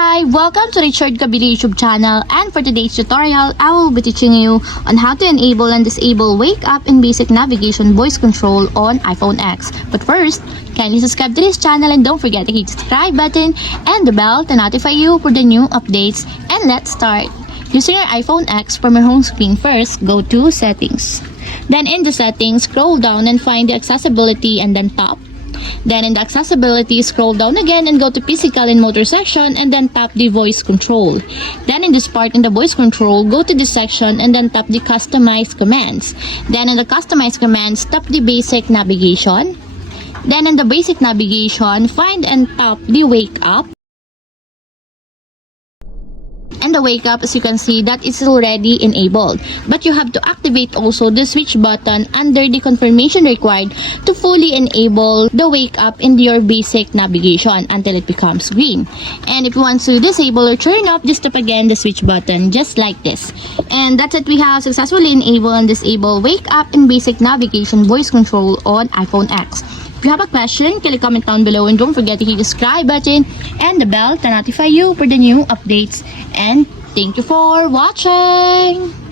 Hi! Welcome to Richard Kabili YouTube channel, and for today's tutorial, I will be teaching you on how to enable and disable wake up and basic navigation voice control on iPhone X. But first, kindly subscribe to this channel and don't forget to hit the subscribe button and the bell to notify you for the new updates. And let's start. Using your iPhone X, from your home screen first, go to Settings. Then in the Settings, scroll down and find the Accessibility and then Tap. Then in the accessibility, scroll down again and go to physical and motor section and then tap the voice control. Then in this part in the voice control, go to this section and then tap the customize commands. Then in the customize commands, tap the basic navigation. Then in the basic navigation, find and tap the wake up. And the wake up, as you can see, that is already enabled. But you have to activate also the switch button under the confirmation required to fully enable the wake up in your basic navigation until it becomes green. And if you want to disable or turn off, just tap again the switch button just like this. And that's it, we have successfully enabled and disabled wake up and basic navigation voice control on iPhone X. If you have a question, click comment down below and don't forget to hit the subscribe button and the bell to notify you for the new updates. And thank you for watching!